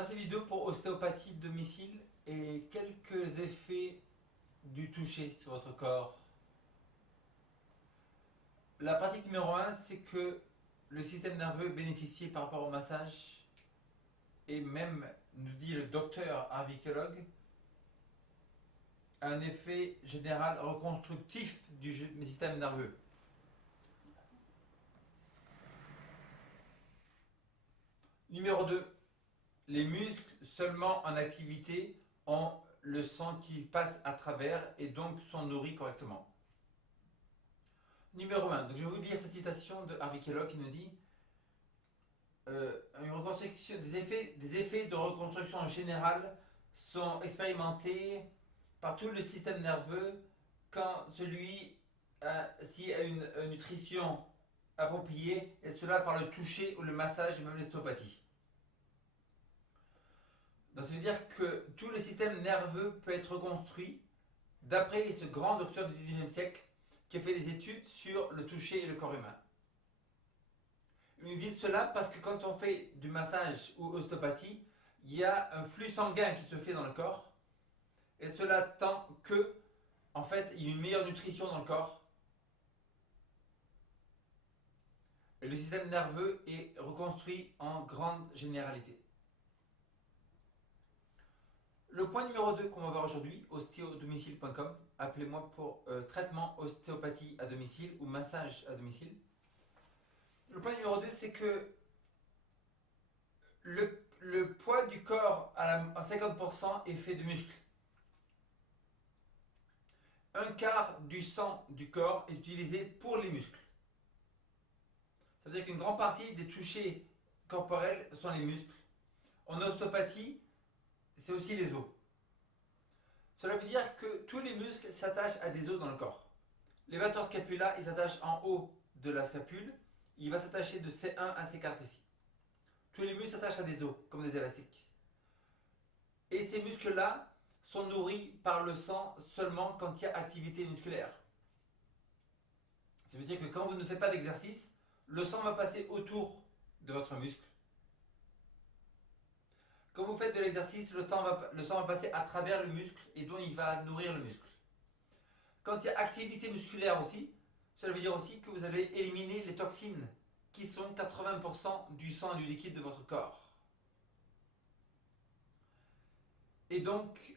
faire cette vidéo pour ostéopathie de domicile et quelques effets du toucher sur votre corps. La pratique numéro 1, c'est que le système nerveux bénéficie par rapport au massage, et même, nous dit le docteur Harvey Kellogg, un effet général reconstructif du système nerveux. Numéro 2, les muscles seulement en activité ont le sang qui passe à travers et donc sont nourris correctement. Numéro 1, donc je vais vous lire cette citation de Harvey Kellogg qui nous dit une reconstruction, des effets de reconstruction générale sont expérimentés par tout le système nerveux quand s'il a une nutrition appropriée, et cela par le toucher ou le massage, même l'ostéopathie. Donc ça veut dire que tout le système nerveux peut être reconstruit d'après ce grand docteur du XIXe siècle qui a fait des études sur le toucher et le corps humain. Ils nous disent cela parce que quand on fait du massage ou ostéopathie, il y a un flux sanguin qui se fait dans le corps, et cela tend que, en fait, il y a une meilleure nutrition dans le corps. Et le système nerveux est reconstruit en grande généralité. Le point numéro 2 qu'on va voir aujourd'hui, ostéodomicile.com, appelez-moi pour traitement ostéopathie à domicile ou massage à domicile. Le point numéro 2, c'est que le poids du corps à 50% est fait de muscles. Un quart du sang du corps est utilisé pour les muscles. Ça veut dire qu'une grande partie des touchés corporels sont les muscles. En ostéopathie, c'est aussi les os. Cela veut dire que tous les muscles s'attachent à des os dans le corps. L'évateur scapula, il s'attache en haut de la scapule. Il va s'attacher de C1 à C4 ici. Tous les muscles s'attachent à des os, comme des élastiques. Et ces muscles-là sont nourris par le sang seulement quand il y a activité musculaire. Ça veut dire que quand vous ne faites pas d'exercice, le sang va passer autour de votre muscle. Quand vous faites de l'exercice, le sang va passer à travers le muscle et donc il va nourrir le muscle. Quand il y a activité musculaire aussi, cela veut dire aussi que vous allez éliminer les toxines qui sont 80% du sang et du liquide de votre corps. Et donc,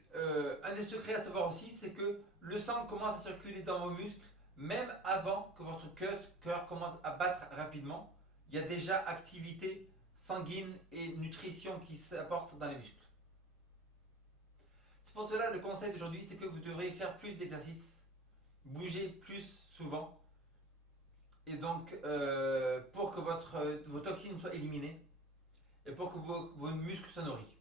un des secrets à savoir aussi, c'est que le sang commence à circuler dans vos muscles même avant que votre cœur commence à battre rapidement. Il y a déjà activité sanguine et nutrition qui s'apporte dans les muscles. C'est pour cela le conseil d'aujourd'hui, c'est que vous devrez faire plus d'exercices, bouger plus souvent, et donc pour que vos toxines soient éliminées et pour que vos muscles soient nourris.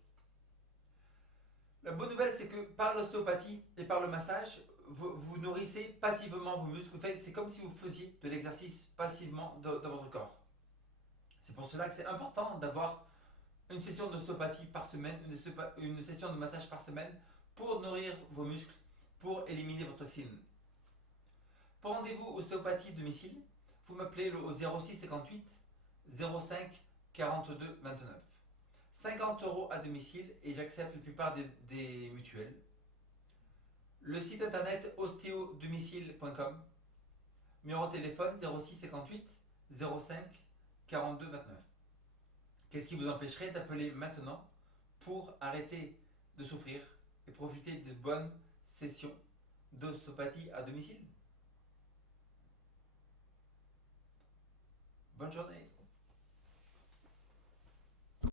La bonne nouvelle, c'est que par l'ostéopathie et par le massage, vous nourrissez passivement vos muscles. C'est comme si vous faisiez de l'exercice passivement dans votre corps. C'est pour cela que c'est important d'avoir une session d'ostéopathie par semaine, une session de massage par semaine pour nourrir vos muscles, pour éliminer vos toxines. Pour rendez-vous ostéopathie domicile, vous m'appelez au 06 58 05 42 29. 50 € à domicile et j'accepte la plupart des mutuelles. Le site internet ostéodomicile.com. Numéro de téléphone 06 58 05 42 29. Qu'est-ce qui vous empêcherait d'appeler maintenant pour arrêter de souffrir et profiter de bonnes sessions d'ostéopathie à domicile? Bonne journée.